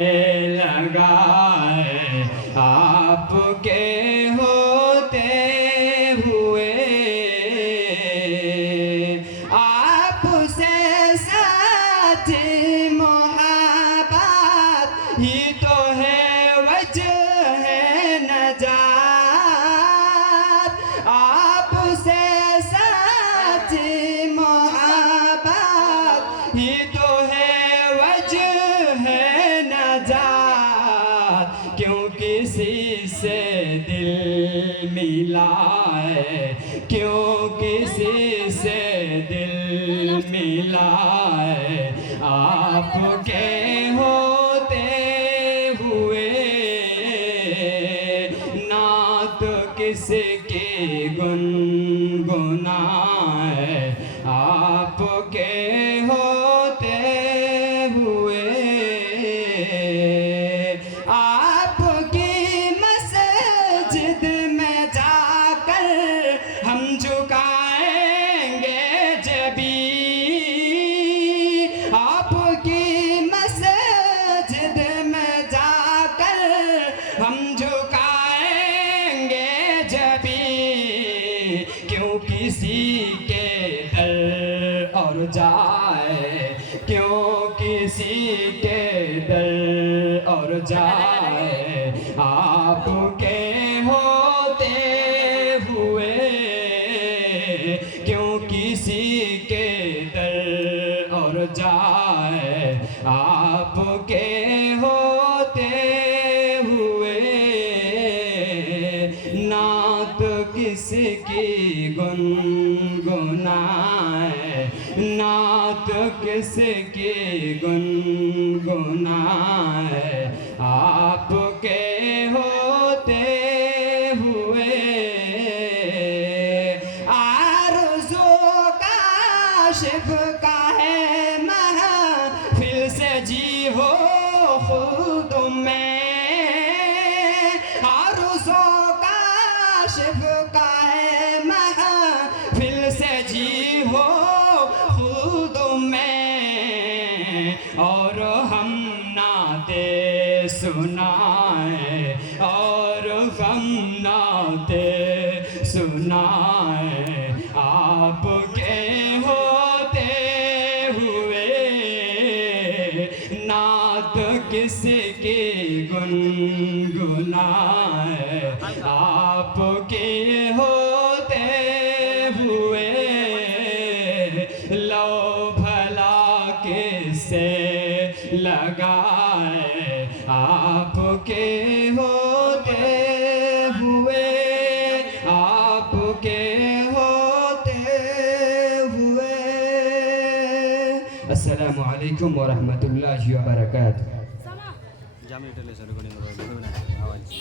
लगाए आपके होते हुए आपसे साथी मोहब्बत ही तो है वजह है नजात आपसे साथी मोहब्बत ही तो है वजह है नजात क्यों किसी से दिल मिलाए क्यों किसी से दिल मिलाए आपके होते हुए ना तो किसकी गुनगुनाए आपके होते हुए आपकी मस्जिद में जाकर हम झुकाएंगे जबी आपकी मस्जिद में जाकर हम झुकाएंगे जबी क्यों किसी के दर और जाए क्यों किसी के दर और जाए आपके होते हुए क्यों किसी के दर और जाए आपके होते हुए ना तो किसकी गुनगुनाए ना तो किसकी गुनगुनाए आपके होते हुए आरज़ू काशिफ का है महफिल से जी हो खुद में आरज़ू काशिफ का है महफिल से जी हो खुद में और हम नाते सुनाए और हम नाते सुनाए आपके होते हुए नात किसकी गुनगुनाए आपके होते हुए लो भला किससे लगाए आपके होते हुए आपके होते हुए अस्सलामु अलैकुम व रहमतुल्लाहि व बरकातुहू आवाज